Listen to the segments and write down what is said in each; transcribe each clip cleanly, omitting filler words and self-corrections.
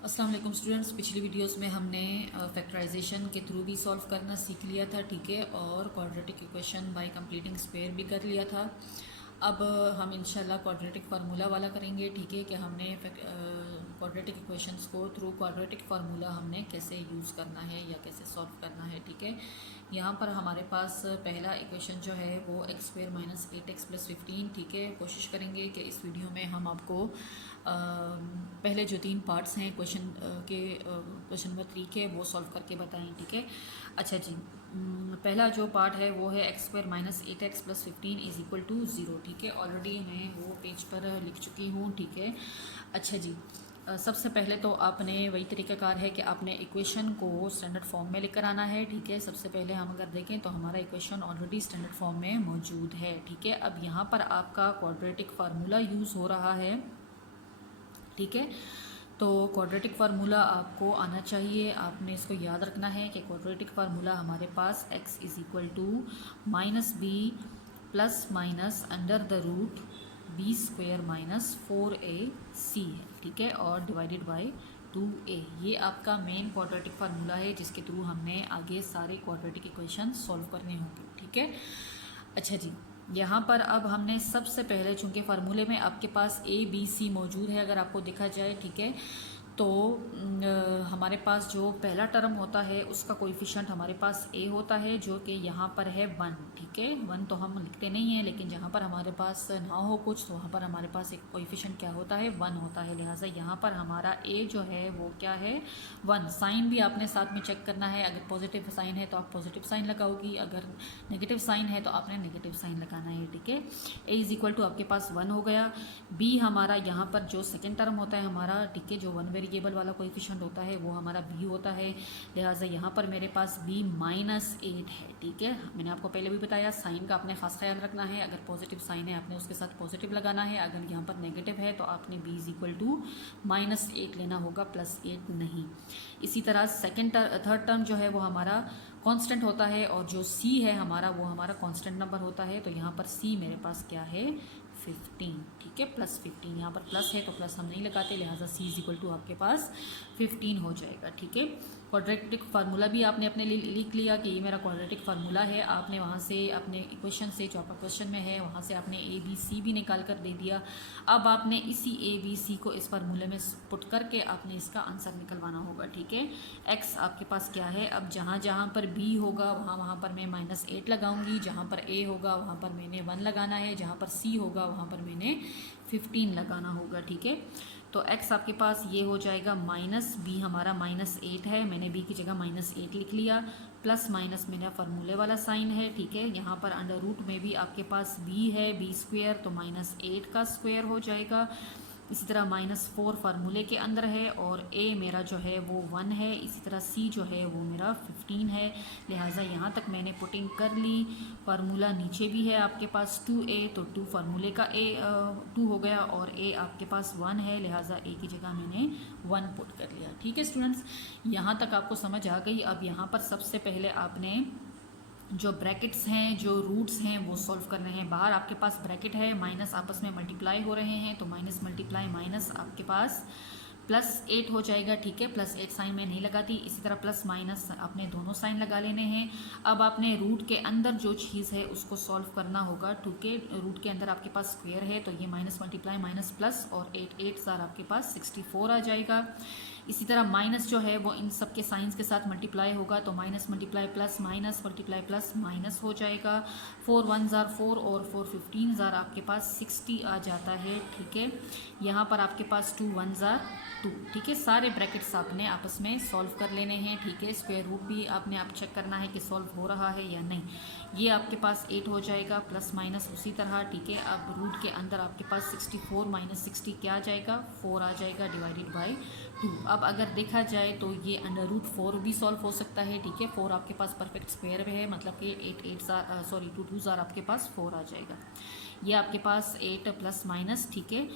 अस्सलाम वालेकुम स्टूडेंट्स। पिछली वीडियोस में हमने फैक्टराइजेशन के थ्रू भी सॉल्व करना सीख लिया था, ठीक है, और quadratic equation by completing square भी कर लिया था। अब हम इंशाल्लाह क्वाड्रेटिक फार्मूला वाला करेंगे, ठीक है, कि हमने क्वाड्रेटिक इक्वेशंस को थ्रू क्वाड्रेटिक फार्मूला हमने कैसे यूज़ करना है या कैसे सॉल्व करना है, ठीक है। यहाँ पर हमारे पास पहला इक्वेशन जो है वो x square minus 8x plus 15, ठीक है। कोशिश करेंगे कि इस वीडियो में हम आपको पहले जो 3 पार्ट्स हैं क्वेश्चन नंबर 3 के वो सॉल्व करके बताएं, ठीक है। अच्छा जी, पहला जो पार्ट है वो है x square minus 8x plus 15 is equal to 0, ठीक है। ऑलरेडी मैं वो पेज पर लिख चुकी हूँ, ठीक है। अच्छा जी, सबसे पहले तो आपने वही तरीक़ाकार है कि आपने इक्वेशन को स्टैंडर्ड फॉर्म में लेकर आना है, ठीक है। सबसे पहले हम अगर देखें तो हमारा इक्वेशन ऑलरेडी स्टैंडर्ड फॉर्म में मौजूद है, ठीक है। अब यहाँ पर आपका क्वाड्रेटिक फार्मूला यूज़ हो रहा है, ठीक है। तो क्वाड्रेटिक फार्मूला आपको आना चाहिए, आपने इसको याद रखना है कि क्वाड्रेटिक फार्मूला हमारे पास x इज़ इक्वल टू minus b plus minus under the root b square minus 4ac है, ठीक है, और डिवाइडेड बाय 2a। ये आपका मेन क्वाड्रेटिक फार्मूला है जिसके थ्रू हमने आगे सारे क्वाड्रेटिक इक्वेशन सॉल्व करने होंगे, ठीक है। अच्छा जी, यहाँ पर अब हमने सबसे पहले, चूँकि फार्मूले में आपके पास ए बी सी मौजूद है अगर आपको देखा जाए, ठीक है, तो हमारे पास जो पहला टर्म होता है उसका कोएफिशिएंट हमारे पास ए होता है जो कि यहाँ पर है 1, ठीक है। 1 तो हम लिखते नहीं हैं, लेकिन जहाँ पर हमारे पास ना हो कुछ तो वहाँ पर हमारे पास एक कोएफिशिएंट क्या होता है, 1 होता है। लिहाजा यहाँ पर हमारा ए जो है वो क्या है, 1। साइन भी आपने साथ में चेक करना है, अगर पॉजिटिव साइन है तो आप पॉजिटिव साइन लगाओगी, अगर नेगेटिव साइन है तो आपने नेगेटिव साइन लगाना है, ठीक है। ए इज़ इक्वल टू आपके पास 1 हो गया। बी हमारा यहाँ पर जो सेकेंड टर्म होता है हमारा, ठीक है, जो 1 वेरिएबल वाला कोएफिशिएंट होता है वो हमारा बी होता है। लिहाजा यहाँ पर मेरे पास बी -8 है, ठीक है। मैंने आपको पहले भी बताया साइन का आपने खास ख्याल रखना है, अगर पॉजिटिव साइन है आपने उसके साथ पॉजिटिव लगाना है, अगर यहाँ पर नेगेटिव है तो आपने बी इज इक्वल टू -8 लेना होगा, +8 नहीं। इसी तरह थर्ड टर्म जो है वो हमारा कांस्टेंट होता है, और जो सी है हमारा वो हमारा कांस्टेंट नंबर होता है। तो यहाँ पर सी मेरे पास क्या है, 15, ठीक है, +15। यहाँ पर प्लस है तो प्लस हम नहीं लगाते, लिहाजा सी इज इक्वल टू आपके पास 15 हो जाएगा, ठीक है। क्वाड्रेटिक फार्मूला भी आपने अपने लिए लिख लिया कि ये मेरा क्वाड्रेटिक फार्मूला है। आपने वहाँ से अपने इक्वेशन से, जो आपका क्वेश्चन में है, वहाँ से आपने ए बी सी भी निकाल कर दे दिया। अब आपने इसी ए बी सी को इस फार्मूले में पुट करके आपने इसका आंसर निकलवाना होगा, ठीक है। एक्स आपके पास क्या है, अब जहाँ जहाँ पर बी होगा वहाँ पर मैं -8 लगाऊंगी, जहाँ पर ए होगा वहाँ पर मैंने 1 लगाना है, जहाँ पर सी होगा वहाँ पर मैंने 15 लगाना होगा, ठीक है। तो x आपके पास ये हो जाएगा माइनस बी, हमारा -8 है, मैंने b की जगह -8 लिख लिया, प्लस माइनस मेरा फार्मूले वाला साइन है, ठीक है। यहाँ पर अंडर रूट में भी आपके पास b है, b स्क्वायर, तो -8 का स्क्वायर हो जाएगा। इसी तरह -4 फार्मूले के अंदर है, और a मेरा जो है वो 1 है, इसी तरह c जो है वो मेरा 15 है। लिहाजा यहाँ तक मैंने पुटिंग कर ली। फार्मूला नीचे भी है आपके पास 2a, तो 2 फार्मूले का a 2 हो गया, और a आपके पास 1 है, लिहाजा a की जगह मैंने 1 पुट कर लिया, ठीक है स्टूडेंट्स। यहाँ तक आपको समझ आ गई। अब यहाँ पर सबसे पहले आपने जो ब्रैकेट्स हैं, जो रूट्स हैं, वो सॉल्व करने हैं। बाहर आपके पास ब्रैकेट है, माइनस आपस में मल्टीप्लाई हो रहे हैं, तो माइनस मल्टीप्लाई माइनस आपके पास +8 हो जाएगा, ठीक है। +8 साइन में नहीं लगाती, इसी तरह प्लस माइनस आपने दोनों साइन लगा लेने हैं। अब आपने रूट के अंदर जो चीज़ है उसको सॉल्व करना होगा, ठीक है। रूट के अंदर आपके पास स्क्वायर है, तो ये माइनस मल्टीप्लाई माइनस प्लस, और 8 सार आपके पास 64 आ जाएगा। इसी तरह माइनस जो है वो इन सब के साइंस के साथ मल्टीप्लाई होगा, तो minus multiply plus minus multiply plus minus हो जाएगा। 4 1 ज़ार 4 और 4 15 ज़ार आपके पास 60 आ जाता है, ठीक है। यहाँ पर आपके पास 2 1 ज़ार 2, ठीक है। सारे ब्रैकेट्स आपने आपस में सॉल्व कर लेने हैं, ठीक है। स्क्वायर रूट भी आपने आप चेक करना है कि सॉल्व हो रहा है या नहीं। ये आपके पास 8 हो जाएगा, प्लस माइनस उसी तरह, ठीक है। अब रूट के अंदर आपके पास 64 -60 क्या आ जाएगा, 4 आ जाएगा, डिवाइडेड बाय 2। अब अगर देखा जाए तो ये अंडर रूट 4 भी सॉल्व हो सकता है, ठीक है। 4 आपके पास परफेक्ट स्क्वायर में है, मतलब कि 2 2 ज़ार आपके पास 4 आ जाएगा। ये आपके पास 8 प्लस माइनस, ठीक है,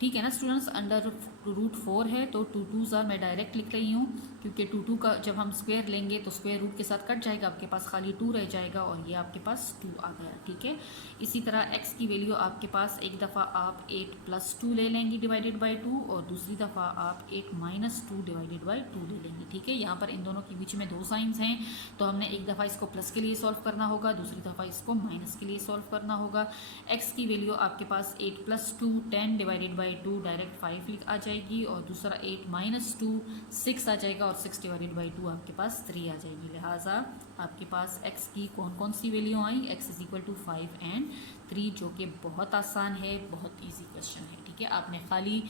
ठीक है ना स्टूडेंट्स। अंडर रूट 4 है तो 2 2 मैं डायरेक्ट लिख रही हूँ, क्योंकि 2 का जब हम स्क्वायर लेंगे तो स्क्वायर रूट के साथ कट जाएगा, आपके पास खाली 2 रह जाएगा और ये आपके पास 2 आ गया। ठीक है, इसी तरह x की वैल्यू आपके पास एक दफ़ा आप 8 + 2 ले लेंगी डिवाइडेड बाई 2, और दूसरी दफ़ा आप 8 - 2 डिवाइडेड बाई 2 ले लेंगी। ठीक है, यहाँ पर इन दोनों के बीच में 2 साइंस हैं, तो हमने एक दफ़ा इसको प्लस के लिए सॉल्व करना होगा, दूसरी दफ़ा इसको माइनस के लिए सॉल्व करना होगा। x की वैल्यू आपके पास 8 + 2 10 डिवाइडेड बाई 2 डायरेक्ट 5 आ जाएगी, और दूसरा 8 - 2 6 आ जाएगा, और 6 डिवाइडेड बाई 2 आपके पास 3 आ जाएगी। लिहाजा आपके पास x की कौन कौन सी वैल्यू आई, x = 5 और 3, जो कि बहुत आसान है, बहुत इजी क्वेश्चन है। ठीक है, आपने खाली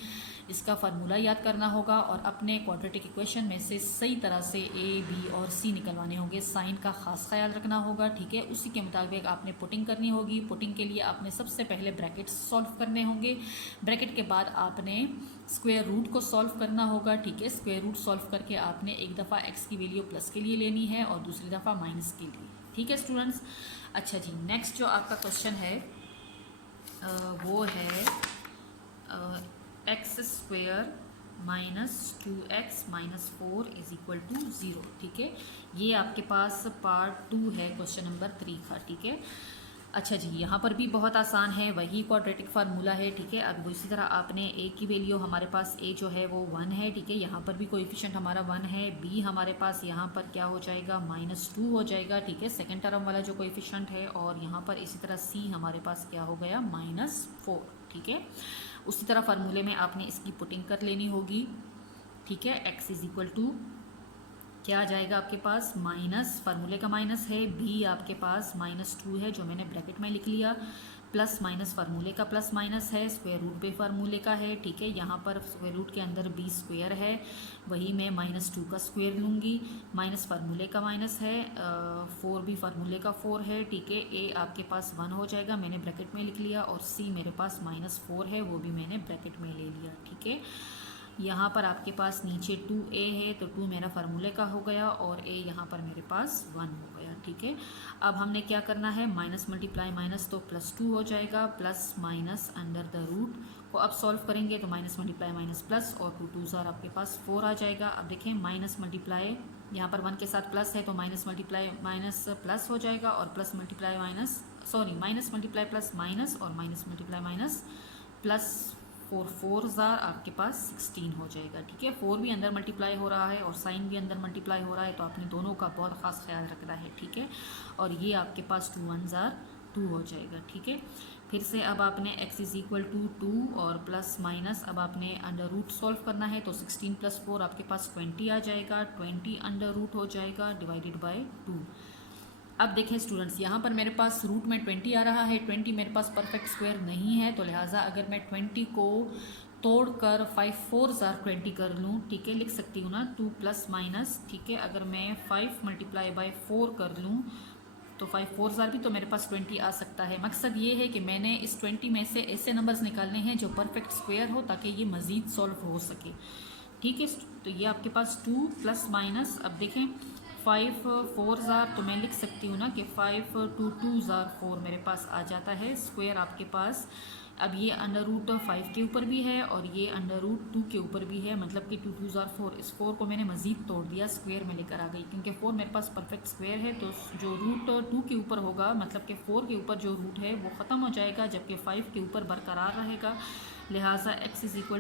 इसका फार्मूला याद करना होगा और अपने क्वाड्रेटिक इक्वेशन में से सही तरह से a, b और c निकलवाने होंगे। साइन का खास ख्याल रखना होगा। ठीक है, उसी के मुताबिक आपने पुटिंग करनी होगी। पुटिंग के लिए आपने सबसे पहले ब्रैकेट सॉल्व करने होंगे, ब्रैकेट के बाद आपने स्क्वायर रूट को सॉल्व करना होगा। ठीक है, स्क्वायर रूट सॉल्व करके आपने एक दफ़ा x की वैल्यू प्लस के लिए लेनी है और दूसरी दफ़ा माइनस के लिए। ठीक है स्टूडेंट्स। अच्छा जी, नेक्स्ट जो आपका क्वेश्चन है वो है x² - 2x - 4 = 0। ठीक है, ये आपके पास पार्ट 2 है क्वेश्चन नंबर 3 का। ठीक है, अच्छा जी, यहाँ पर भी बहुत आसान है, वही क्वाड्रेटिक फार्मूला है। ठीक है, अब इसी तरह आपने a की वैल्यू, हमारे पास a जो है वो 1 है। ठीक है, यहाँ पर भी कोएफिशिएंट हमारा 1 है। b हमारे पास यहाँ पर क्या हो जाएगा, -2 हो जाएगा। ठीक है, सेकंड टर्म वाला जो कोएफिशिएंट है, और यहाँ पर इसी तरह c हमारे पास क्या हो गया, -4। ठीक है, उसी तरह फार्मूले में आपने इसकी पुटिंग कर लेनी होगी। ठीक है, x = क्या आ जाएगा आपके पास, माइनस, फार्मूले का माइनस है, b आपके पास -2 है जो मैंने ब्रैकेट में लिख लिया, प्लस माइनस फार्मूले का प्लस माइनस है, स्क्वायर रूट पे फार्मूले का है। ठीक है, यहाँ पर स्क्वायर रूट के अंदर b² है, वही मैं -2 का स्क्वायर लूँगी, माइनस फार्मूले का माइनस है, 4 भी फार्मूले का 4 है। ठीक है, a आपके पास 1 हो जाएगा, मैंने ब्रैकेट में लिख लिया, और c मेरे पास -4 है, वो भी मैंने ब्रैकेट में ले लिया। ठीक है, यहाँ पर आपके पास नीचे 2a है, तो 2 मेरा फार्मूले का हो गया, और a यहाँ पर मेरे पास 1 हो गया। ठीक है, अब हमने क्या करना है, माइनस मल्टीप्लाई माइनस तो +2 हो जाएगा, plus minus under the root को अब सॉल्व करेंगे तो माइनस मल्टीप्लाई माइनस प्लस, और 2 2 आपके पास 4 आ जाएगा। अब देखें, माइनस मल्टीप्लाई यहाँ पर 1 के साथ प्लस है, तो माइनस मल्टीप्लाई माइनस प्लस हो जाएगा, और plus multiply minus, sorry, minus multiply plus minus, और माइनस मल्टीप्लाई माइनस प्लस, 4 4 आपके पास 16 हो जाएगा। ठीक है, 4 भी अंदर मल्टीप्लाई हो रहा है और साइन भी अंदर मल्टीप्लाई हो रहा है, तो आपने दोनों का बहुत ख़ास ख्याल रखना है। ठीक है, और ये आपके पास 2 1 2 हो जाएगा। ठीक है, फिर से अब आपने x = 2 और प्लस माइनस, अब आपने अंडर रूट सॉल्व करना है, तो 16 + 4 आपके पास 20 आ जाएगा, 20 अंडर रूट हो जाएगा डिवाइडेड बाय 2। अब देखें स्टूडेंट्स, यहाँ पर मेरे पास रूट में 20 आ रहा है, 20 मेरे पास परफेक्ट स्क्वायर नहीं है, तो लिहाजा अगर मैं 20 को तोड़कर 5 4 20 कर लूँ, ठीक है, लिख सकती हूँ ना, 2 प्लस माइनस। ठीक है, अगर मैं 5 × 4 कर लूँ तो 5 4 भी, तो मेरे पास 20 आ सकता है। मकसद ये है कि मैंने इस 20 में से ऐसे नंबर्स निकालने हैं जो परफेक्ट स्क्वायर हो, ताकि ये मज़ीद सॉल्व हो सके। ठीक है, तो ये आपके पास 2 प्लस माइनस, अब देखें 5 4 तो मैं लिख सकती हूँ ना कि 5 2 2 4 मेरे पास आ जाता है स्क्वायर आपके पास। अब ये अंडर रूट 5 के ऊपर भी है और ये अंडर रूट 2 के ऊपर भी है, मतलब कि 2 2 4, इस 4 को मैंने मज़ीद तोड़ दिया, स्क्वायर में लेकर आ गई, क्योंकि 4 मेरे पास परफेक्ट स्क्वायर है, तो जो रूट 2 के ऊपर होगा, मतलब कि 4 के ऊपर जो रूट है वो ख़त्म हो जाएगा, जबकि 5 के ऊपर बरकरार रहेगा। लिहाजा x =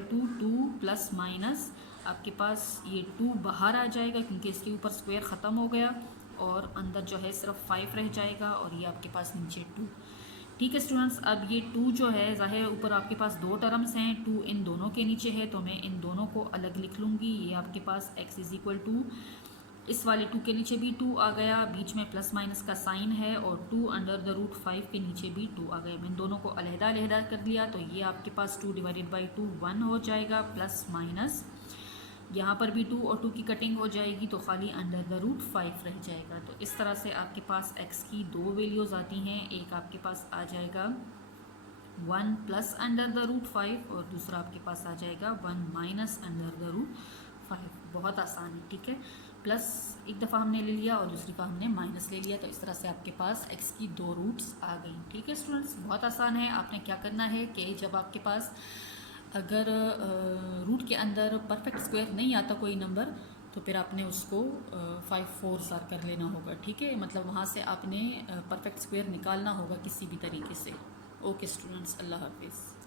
2 प्लस माइनस, आपके पास ये 2 बाहर आ जाएगा क्योंकि इसके ऊपर स्क्वायर ख़त्म हो गया, और अंदर जो है सिर्फ 5 रह जाएगा, और ये आपके पास नीचे 2। ठीक है स्टूडेंट्स, अब ये 2 जो है, ज़ाहिर ऊपर आपके पास 2 टर्म्स हैं, 2 इन दोनों के नीचे है, तो मैं इन दोनों को अलग लिख लूँगी। ये आपके पास x = इस वाले 2 के नीचे भी 2 आ गया, बीच में प्लस माइनस का साइन है, और 2 अंडर द रूट 5 के नीचे भी 2 आ गए। मैंने दोनों को अलहदा अलहदा कर लिया, तो ये आपके पास 2 डिवाइडेड बाई 2 1 हो जाएगा, प्लस माइनस यहाँ पर भी 2 और 2 की कटिंग हो जाएगी, तो खाली अंडर द रूट 5 रह जाएगा। तो इस तरह से आपके पास x की 2 वैल्यूज़ आती हैं, एक आपके पास आ जाएगा 1 प्लस अंडर द रूट 5, और दूसरा आपके पास आ जाएगा 1 माइनस अंडर द रूट 5। बहुत आसान है। ठीक है, प्लस एक दफ़ा हमने ले लिया और दूसरी दफ़ा हमने माइनस ले लिया, तो इस तरह से आपके पास x की 2 रूट्स आ गई। ठीक है स्टूडेंट्स, बहुत आसान है। आपने क्या करना है कि जब आपके पास अगर रूट के अंदर परफेक्ट स्क्वायर नहीं आता कोई नंबर, तो फिर आपने उसको 5 4 कर लेना होगा, ठीक है। मतलब वहाँ से आपने परफेक्ट स्क्वायर निकालना होगा किसी भी तरीके से। ओके स्टूडेंट्स, अल्लाह हाफिज़।